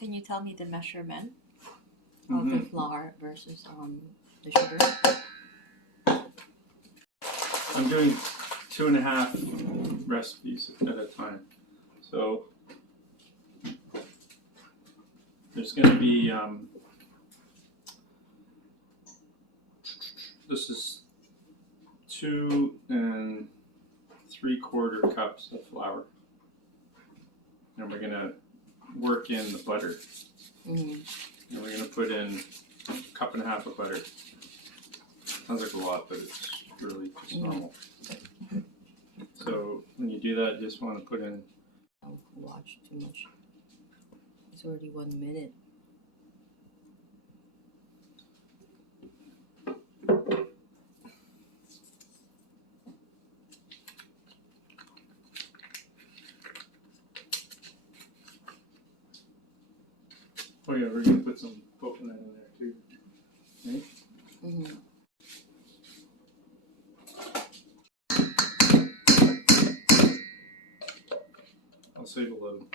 can you tell me the measurement of the flour versus the sugar? I'm doing 2.5 recipes at a time. So there's going to be, this is 2 3/4 cups of flour. And we're going to work in the butter. And we're going to put in 1.5 cups of butter. Sounds like a lot, but it's really just normal. So when you do that, you just want to put in. Don't watch too much. It's already 1 minute. Oh yeah, we're gonna put some coconut in there too. Right? I'll save a little.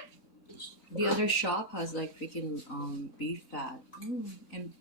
The other shop has like freaking beef fat. And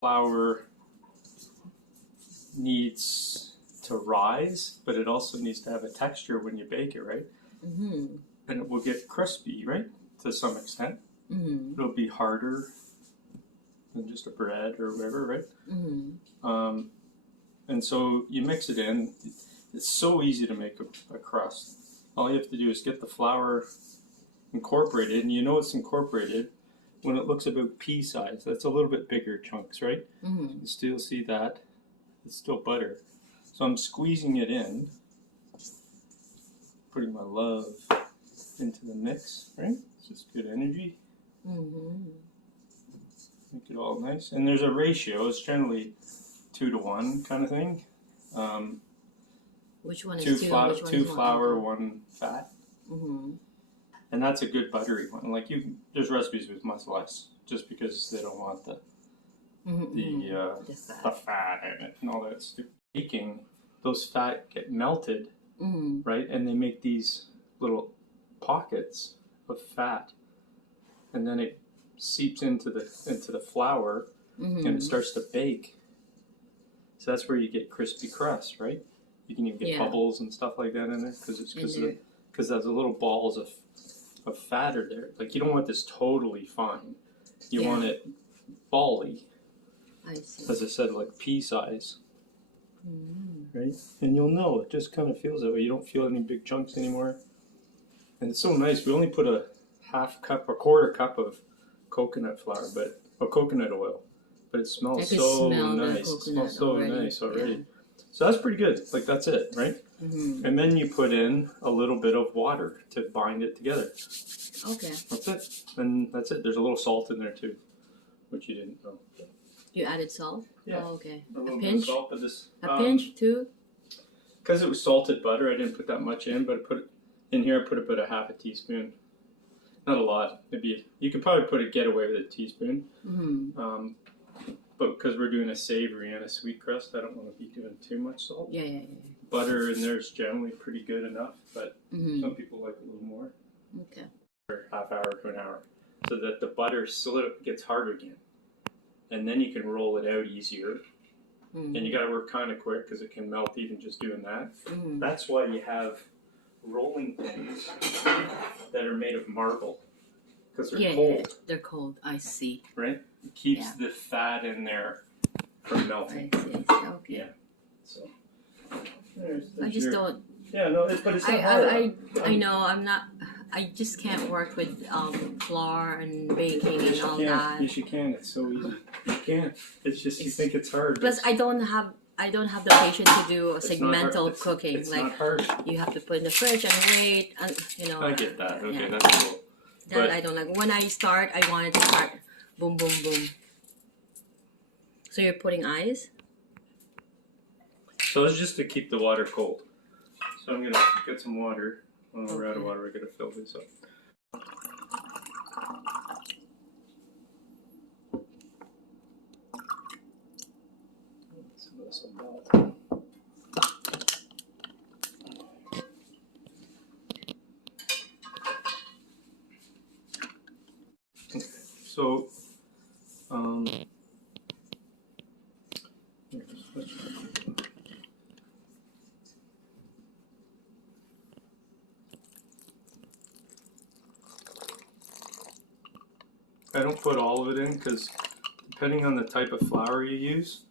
flour needs to rise, but it also needs to have a texture when you bake it, right? And it will get crispy, right? To some extent. It'll be harder than just a bread or whatever, right? And so you mix it in. It's so easy to make a crust. All you have to do is get the flour incorporated, and you know it's incorporated when it looks about pea size. That's a little bit bigger chunks, right? You still see that. It's still butter. So I'm squeezing it in, putting my love into the mix, right? It's just good energy. Make it all nice. And there's a ratio. It's generally 2 to 1 kind of thing. which one is 2 two? flour, Which one 2 is flour, 1 fat. And that's a good buttery one. Like there's recipes with much less, just because they don't want the fat in it and all that stuff. Baking, those fat get melted, right? And they make these little pockets of fat, and then it seeps into the flour, and it starts to bake. So that's where you get crispy crust, right? You can even get bubbles and stuff like that in there because there's little balls of fat are there. Like you don't want this totally fine. You want it bally. I see. As I said, like pea size. Right? And you'll know, it just kind of feels that way. You don't feel any big chunks anymore. And it's so nice. We only put a 1/2 cup or 1/4 cup of coconut flour, or coconut oil. But it smells so nice. It smells so nice already. So that's pretty good. Like that's it, right? And then you put in a little bit of water to bind it together. Okay. That's it. And that's it. There's a little salt in there too, which you didn't know. You added salt? Yeah. Oh, okay. A little A bit pinch? of salt, but this, A pinch too? because it was salted butter, I didn't put that much in, but I put about a 1/2 teaspoon. Not a lot. Maybe you could probably get away with a teaspoon. But because we're doing a savory and a sweet crust, I don't want to be doing too much salt. Yeah. Butter in there is generally pretty good enough, but some people like a little more. Okay. For 1/2 hour to an hour, so that the butter gets hard again, and then you can roll it out easier. And you got to work kind of quick because it can melt even just doing that. That's why you have rolling things that are made of marble, because they're cold. Yeah, they're cold. I see. Right? It keeps the fat in there from melting. I see. Okay. Yeah. So I just don't. Yeah, no, but it's not hard. I know. I'm not. I just can't work with flour and baking and all that. Yes, you can. It's so easy. You can. It's just you think it's hard. Plus, I don't have the patience to do a segmental cooking. It's like not hard. you have to put in the fridge and wait, and I get that. Okay, that's cool. That I don't like. When I start, I wanted to start boom, boom, boom. So you're putting ice? So it's just to keep the water cold. So I'm gonna get some water. When we're out of water, we're gonna fill this up. Some of this will melt. Okay, so I don't put all of it in because depending on the type of flour you use,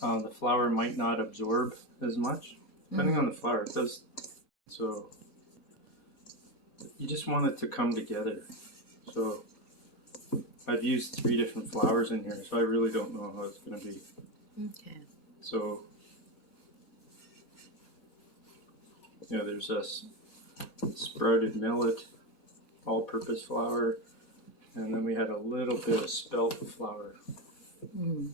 the flour might not absorb as much. Depending on the flour, it does. So you just want it to come together. So I've used 3 different flours in here, so I really don't know how it's going to be. Okay. So yeah, there's a sprouted millet, all-purpose flour, and then we had a little bit of spelt flour. Mm.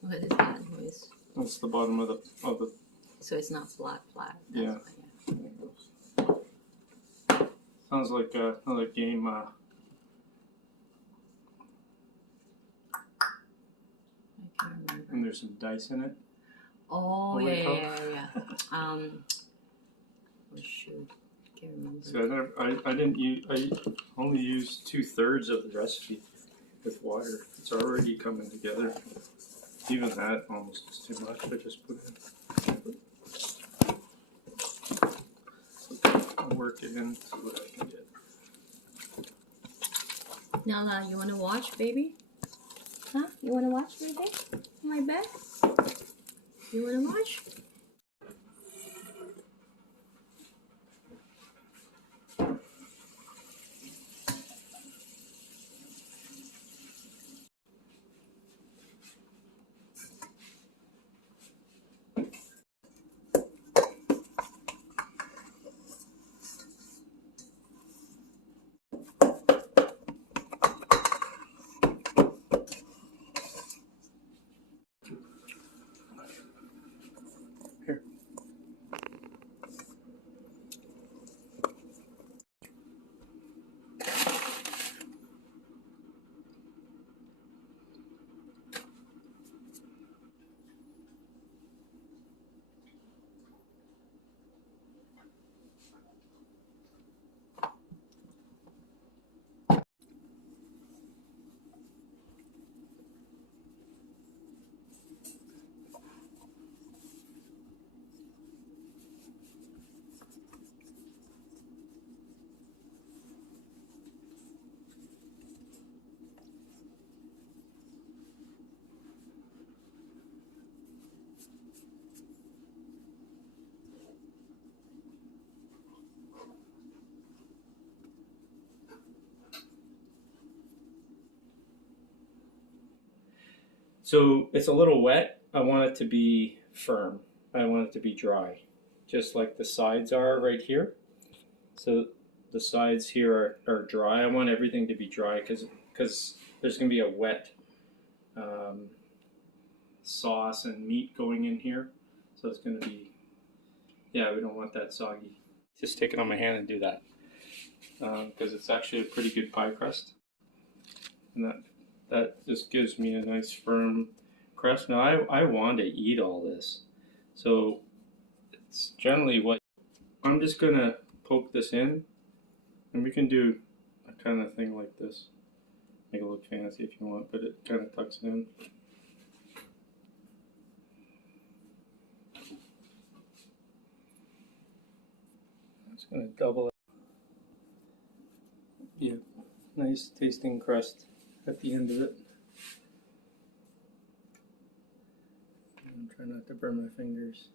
What is that noise? That's the bottom of the So it's not flat. Yeah. Sounds like another game. I can't remember. And there's some dice in it. Oh, What do you call it? yeah. Oh shoot, can't remember. So I didn't use. I only used 2/3 of the recipe with water. It's already coming together. Even that almost is too much. I just put it. I'll work it in so that I can get. Nala, you wanna watch, baby? Huh? You wanna watch, baby? On my bed? You wanna watch? Here. So it's a little wet. I want it to be firm. I want it to be dry, just like the sides are right here. So the sides here are dry. I want everything to be dry because there's going to be a wet sauce and meat going in here. So it's going to be, yeah, we don't want that soggy. Just take it on my hand and do that because it's actually a pretty good pie crust. And that just gives me a nice firm crust. Now I want to eat all this. So it's generally what I'm just going to poke this in, and we can do a kind of thing like this. Make it look fancy if you want, but it kind of tucks it in. I'm just going to double it. Be a nice tasting crust at the end of it. I'm trying not to burn my fingers.